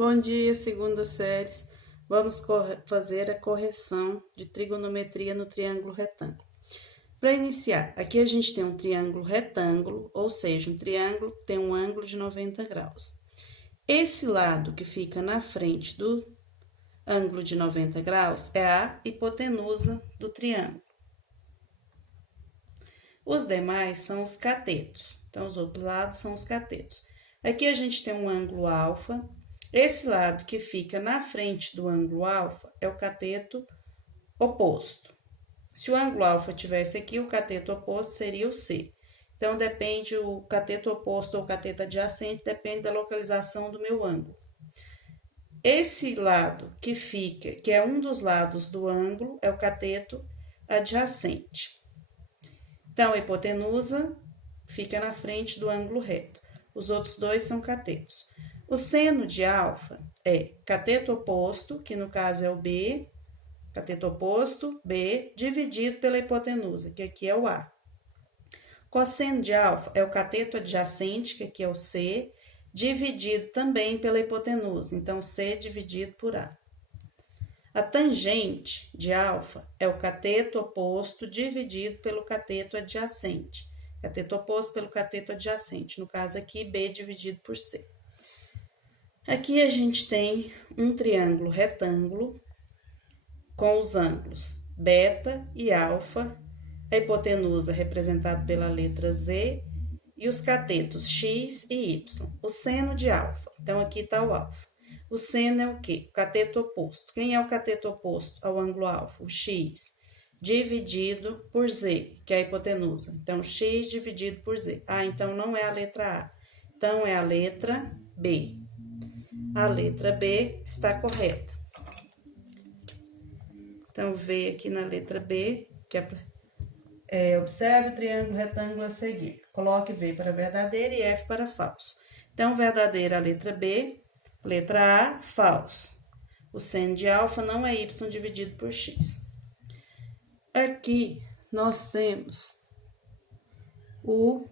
Bom dia, segunda série. Vamos fazer a correção de trigonometria no triângulo retângulo. Para iniciar, aqui a gente tem um triângulo retângulo, ou seja, um triângulo que tem um ângulo de 90 graus. Esse lado que fica na frente do ângulo de 90 graus é a hipotenusa do triângulo. Os demais são os catetos, então os outros lados são os catetos. Aqui a gente tem um ângulo alfa. Esse lado que fica na frente do ângulo alfa é o cateto oposto. Se o ângulo alfa tivesse aqui, o cateto oposto seria o C. Então, depende, o cateto oposto ou cateto adjacente depende da localização do meu ângulo. Esse lado que fica, que é um dos lados do ângulo, é o cateto adjacente. Então, a hipotenusa fica na frente do ângulo reto. Os outros dois são catetos. O seno de alfa é cateto oposto, que no caso é o B, cateto oposto, B, dividido pela hipotenusa, que aqui é o A. Cosseno de alfa é o cateto adjacente, que aqui é o C, dividido também pela hipotenusa, então C dividido por A. A tangente de alfa é o cateto oposto dividido pelo cateto adjacente. Cateto oposto pelo cateto adjacente, no caso aqui, B dividido por C. Aqui a gente tem um triângulo retângulo com os ângulos beta e alfa, a hipotenusa representada pela letra Z e os catetos X e Y. O seno de alfa, então aqui está o alfa. O seno é o quê? O cateto oposto. Quem é o cateto oposto ao ângulo alfa? O X, dividido por Z, que é a hipotenusa. Então, X dividido por Z. Ah, então não é a letra A. Então, é a letra B. A letra B está correta. Então, V aqui na letra B, que observe o triângulo retângulo a seguir. Coloque V para verdadeiro e F para falso. Então, verdadeira a letra B, letra A, falso. O seno de alfa não é Y dividido por X. Aqui, nós temos o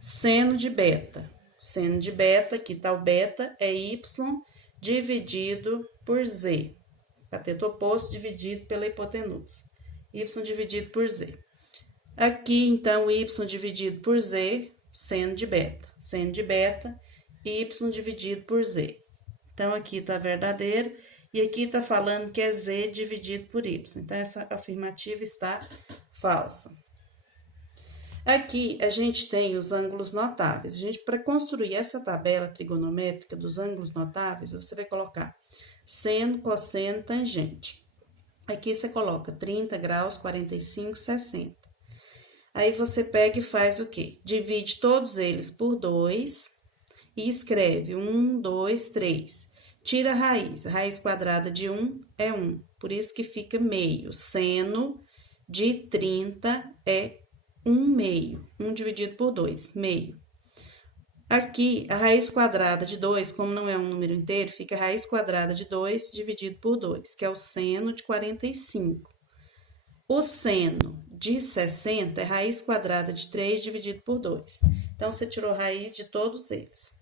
seno de beta. Seno de beta, aqui está o beta, é Y dividido por Z. Cateto oposto dividido pela hipotenusa. Y dividido por Z. Aqui, então, Y dividido por Z, seno de beta. Seno de beta, Y dividido por Z. Então, aqui está verdadeiro e aqui está falando que é Z dividido por Y. Então, essa afirmativa está falsa. Aqui, a gente tem os ângulos notáveis. Para construir essa tabela trigonométrica dos ângulos notáveis, você vai colocar seno, cosseno, tangente. Aqui, você coloca 30 graus, 45, 60. Aí, você pega e faz o quê? Divide todos eles por 2 e escreve 1, 2, 3. Tira a raiz. A raiz quadrada de 1 é 1. Por isso que fica meio. Seno de 30 é 1 meio. 1 dividido por 2, meio. Aqui, a raiz quadrada de 2, como não é um número inteiro, fica a raiz quadrada de 2 dividido por 2, que é o seno de 45. O seno de 60 é raiz quadrada de 3 dividido por 2. Então, você tirou a raiz de todos eles.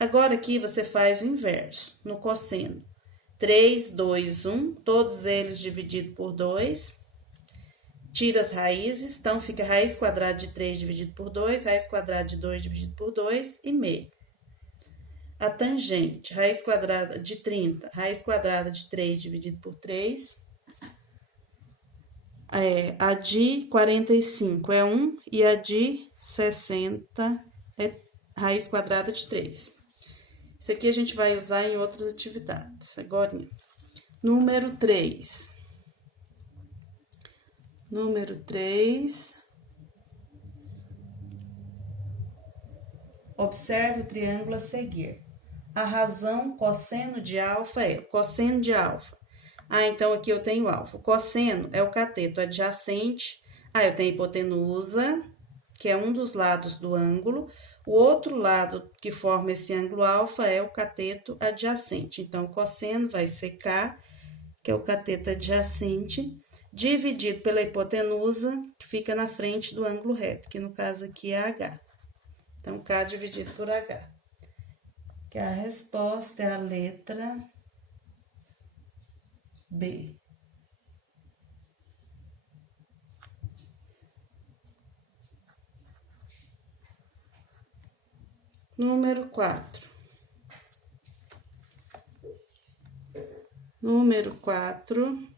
Agora, aqui, você faz o inverso, no cosseno. 3, 2, 1, todos eles dividido por 2. Tira as raízes, então fica raiz quadrada de 3 dividido por 2, raiz quadrada de 2 dividido por 2 e meio. A tangente, raiz quadrada de 30, raiz quadrada de 3 dividido por 3. A de 45 é 1 e a de 60 é raiz quadrada de 3. Isso aqui a gente vai usar em outras atividades. Agora, número 3. Número 3. Observe o triângulo a seguir. A razão cosseno de alfa é cosseno de alfa. Ah, então aqui eu tenho alfa. O cosseno é o cateto adjacente. Ah, eu tenho hipotenusa, que é um dos lados do ângulo. O outro lado que forma esse ângulo alfa é o cateto adjacente. Então, o cosseno vai ser K, que é o cateto adjacente, dividido pela hipotenusa, que fica na frente do ângulo reto, que no caso aqui é H. Então, K dividido por H. que a resposta é a letra B. Número 4. Número 4.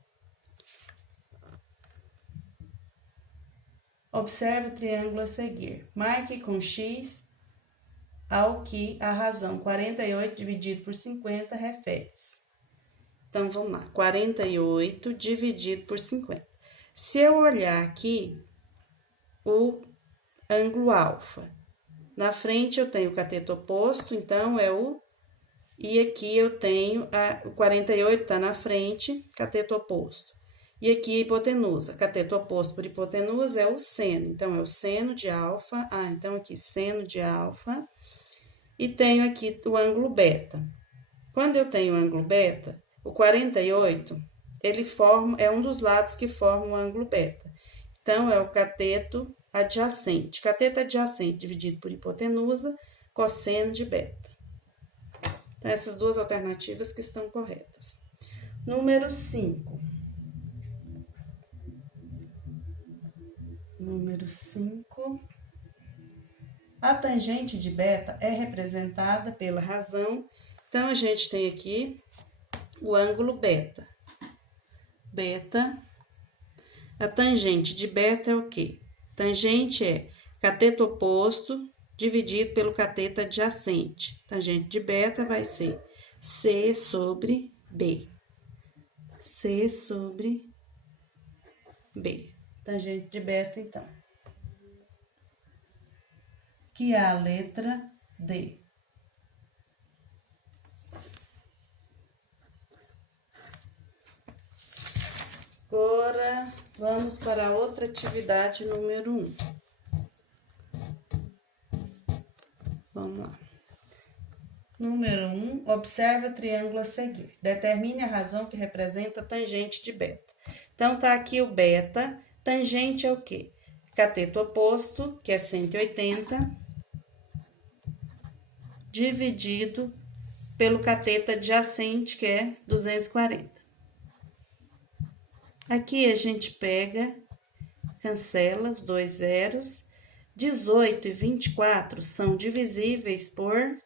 Observe o triângulo a seguir. Marque com X ao que a razão 48 dividido por 50 refere-se. Então, vamos lá. 48 dividido por 50. Se eu olhar aqui o ângulo alfa, na frente eu tenho o cateto oposto, então é o... E aqui eu tenho o 48 tá na frente, cateto oposto. E aqui a hipotenusa, cateto oposto por hipotenusa é o seno. Então, é o seno de alfa. Então aqui seno de alfa. E tenho aqui o ângulo beta. Quando eu tenho o ângulo beta, o 48, ele é um dos lados que forma o ângulo beta. Então, é o cateto adjacente. Cateto adjacente dividido por hipotenusa, cosseno de beta. Então, essas duas alternativas que estão corretas. Número 5. Número 5. A tangente de beta é representada pela razão. Então, a gente tem aqui o ângulo beta. Beta. A tangente de beta é o quê? Tangente é cateto oposto dividido pelo cateto adjacente. Tangente de beta vai ser C sobre B. C sobre B. Tangente de beta, então. Que é a letra D. Agora, vamos para a outra atividade número 1. Vamos lá. Número 1, observe o triângulo a seguir. Determine a razão que representa a tangente de beta. Então, tá aqui o beta. Tangente é o quê? Cateto oposto, que é 180, dividido pelo cateto adjacente, que é 240. Aqui a gente pega, cancela os dois zeros. 18 e 24 são divisíveis por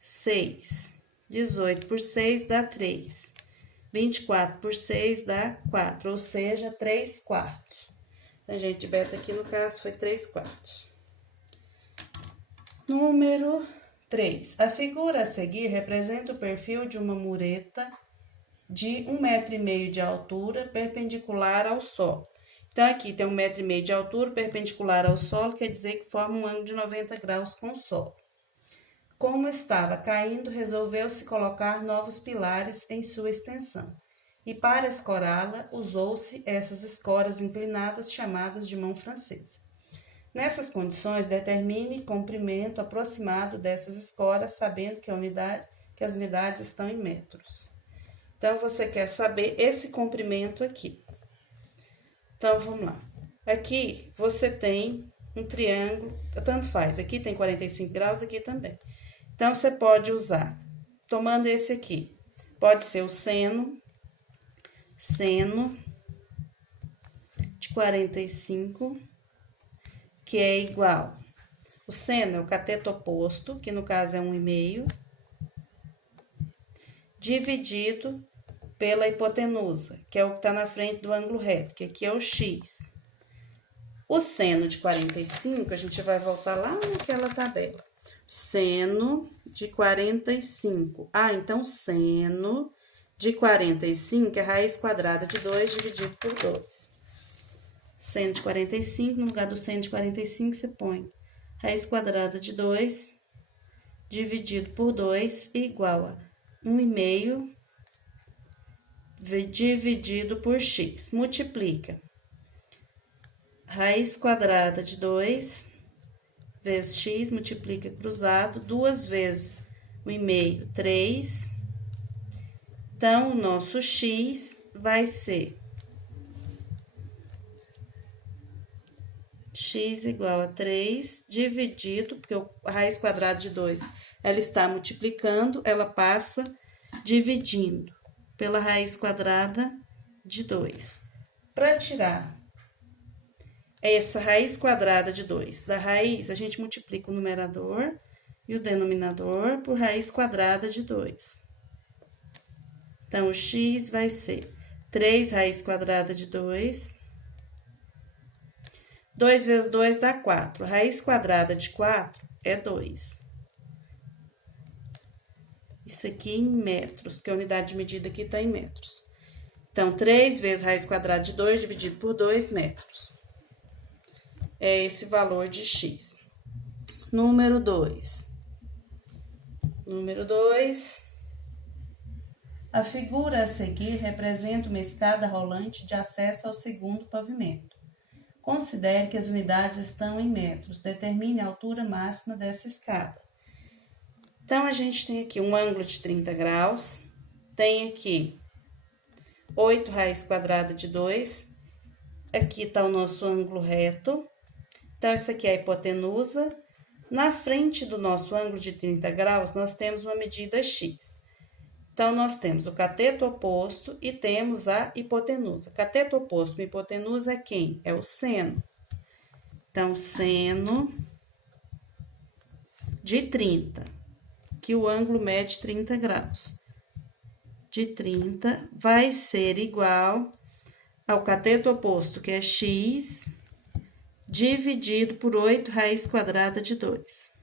6. 18 por 6 dá 3. 24 por 6 dá 4, ou seja, 3 quartos. Tangente de beta aqui, no caso, foi 3 quartos. Número 3. A figura a seguir representa o perfil de uma mureta de 1,5 m de altura, perpendicular ao solo. Então, aqui tem 1,5 m de altura, perpendicular ao solo, quer dizer que forma um ângulo de 90 graus com o solo. Como estava caindo, resolveu-se colocar novos pilares em sua extensão. E para escorá-la, usou-se essas escoras inclinadas chamadas de mão francesa. Nessas condições, determine comprimento aproximado dessas escoras, sabendo que as unidades estão em metros. Então, você quer saber esse comprimento aqui. Então, vamos lá. Aqui, você tem um triângulo, tanto faz. Aqui tem 45 graus, aqui também. Então, você pode usar, tomando esse aqui, pode ser o seno de 45, que é igual. O seno é o cateto oposto, que no caso é 1,5, dividido pela hipotenusa, que é o que está na frente do ângulo reto, que aqui é o x. O seno de 45, a gente vai voltar lá naquela tabela. Seno de 45. Então, seno de 45 é raiz quadrada de 2 dividido por 2. Seno de 45, no lugar do seno de 45, você põe raiz quadrada de 2 dividido por 2 igual a 1,5 dividido por x. Multiplica. Raiz quadrada de 2 vezes x, multiplica cruzado, 2 vezes 1,5, 3. Então, o nosso x vai ser x igual a 3 dividido, porque a raiz quadrada de 2 ela está multiplicando, ela passa dividindo pela raiz quadrada de 2. Para tirar essa raiz quadrada de 2 da raiz, a gente multiplica o numerador e o denominador por raiz quadrada de 2. Então, o x vai ser 3 raiz quadrada de 2. 2 vezes 2 dá 4. Raiz quadrada de 4 é 2. Isso aqui em metros, porque a unidade de medida aqui está em metros. Então, 3 vezes raiz quadrada de 2 dividido por 2 metros. É esse valor de x. Número 2. Número 2. A figura a seguir representa uma escada rolante de acesso ao segundo pavimento. Considere que as unidades estão em metros. Determine a altura máxima dessa escada. Então, a gente tem aqui um ângulo de 30 graus. Tem aqui 8 raiz quadrada de 2. Aqui está o nosso ângulo reto. Então, essa aqui é a hipotenusa. Na frente do nosso ângulo de 30 graus, nós temos uma medida x. Então, nós temos o cateto oposto e temos a hipotenusa. Cateto oposto e hipotenusa é quem? É o seno. Então, seno de 30, que o ângulo mede 30 graus. De 30 vai ser igual ao cateto oposto, que é x, dividido por 8 raiz quadrada de 2.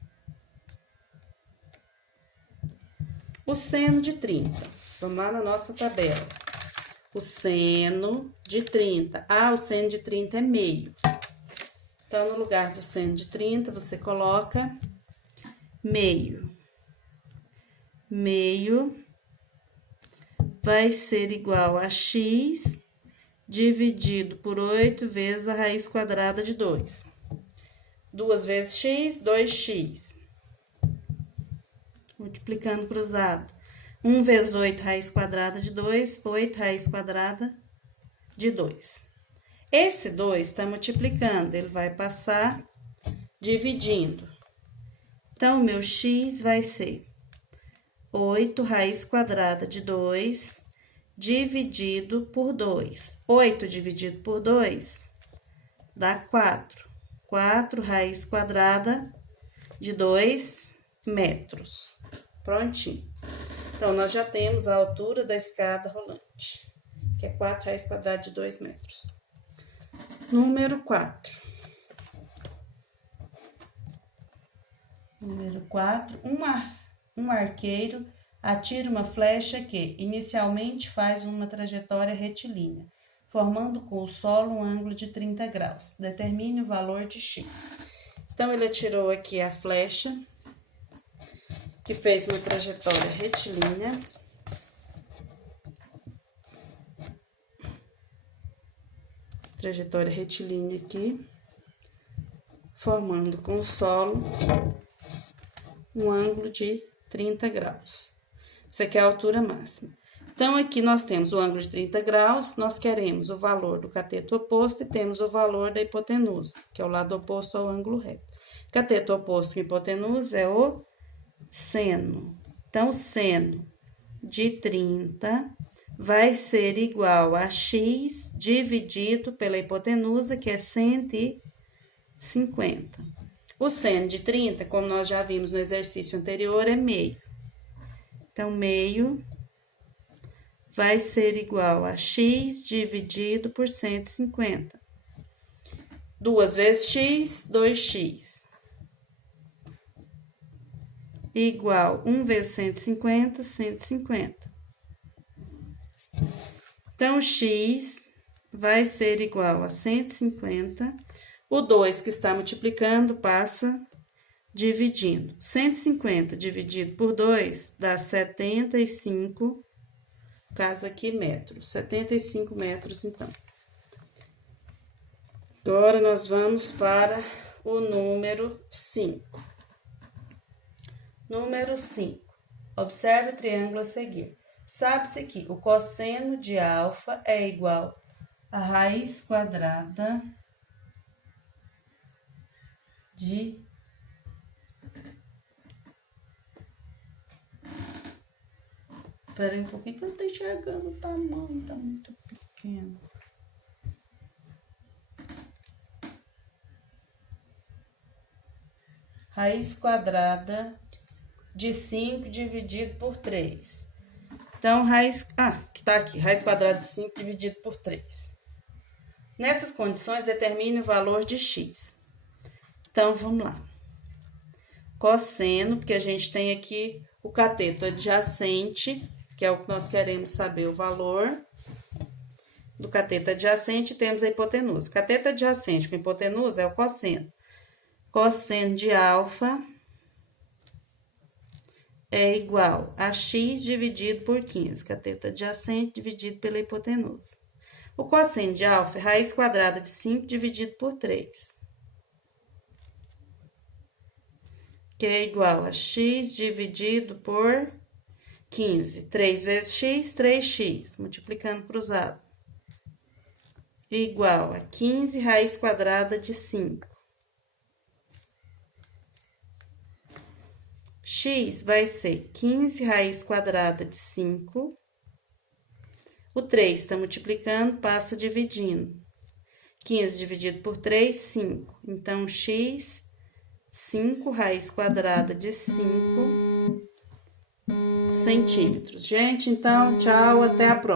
O seno de 30. Vamos lá na nossa tabela. O seno de 30. O seno de 30 é meio. Então, no lugar do seno de 30, você coloca meio. Meio vai ser igual a x dividido por 8 vezes a raiz quadrada de 2. 2 vezes x, 2x. Multiplicando cruzado. 1 vezes 8 raiz quadrada de 2, 8 raiz quadrada de 2. Esse 2 está multiplicando, ele vai passar dividindo. Então, o meu x vai ser 8 raiz quadrada de 2 dividido por 2. 8 dividido por 2 dá 4. 4 raiz quadrada de 2 metros. Prontinho. Então, nós já temos a altura da escada rolante, que é 4 raiz quadrada de 2 metros. Número 4. Número 4. Um arqueiro atira uma flecha que, inicialmente, faz uma trajetória retilínea, formando com o solo um ângulo de 30 graus. Determine o valor de x. Então, ele atirou aqui a flecha, que fez uma trajetória retilínea. Trajetória retilínea aqui, formando com o solo um ângulo de 30 graus. Isso aqui é a altura máxima. Então, aqui nós temos o ângulo de 30 graus, nós queremos o valor do cateto oposto e temos o valor da hipotenusa, que é o lado oposto ao ângulo reto. Cateto oposto com hipotenusa é o seno. Então, seno de 30 vai ser igual a x dividido pela hipotenusa, que é 150. O seno de 30, como nós já vimos no exercício anterior, é meio. Então, meio vai ser igual a x dividido por 150. 2 vezes x, 2x. Igual 1 vezes 150, 150. Então, x vai ser igual a 150. O 2 que está multiplicando passa dividindo. 150 dividido por 2 dá 75, caso aqui metros. 75 metros, então. Agora, nós vamos para o número 5. Número 5. Observe o triângulo a seguir. Sabe-se que o cosseno de alfa é igual a raiz quadrada de Espera aí um pouquinho que eu não tô enxergando o tamanho, tá muito pequeno. Raiz quadrada de 5 dividido por 3. Então, que tá aqui, raiz quadrada de 5 dividido por 3. Nessas condições, determine o valor de x. Então, vamos lá. Cosseno, porque a gente tem aqui o cateto adjacente, que é o que nós queremos saber o valor do cateto adjacente, temos a hipotenusa. Cateto adjacente com hipotenusa é o cosseno. Cosseno de alfa é igual a x dividido por 15, cateto adjacente dividido pela hipotenusa. O cosseno de alfa é raiz quadrada de 5 dividido por 3, que é igual a x dividido por 15. 3 vezes x, 3x, multiplicando cruzado. Igual a 15 raiz quadrada de 5. X vai ser 15 raiz quadrada de 5. O 3 está multiplicando, passa dividindo. 15 dividido por 3, 5. Então, x, 5 raiz quadrada de 5 centímetros. Gente, então, tchau, até a próxima.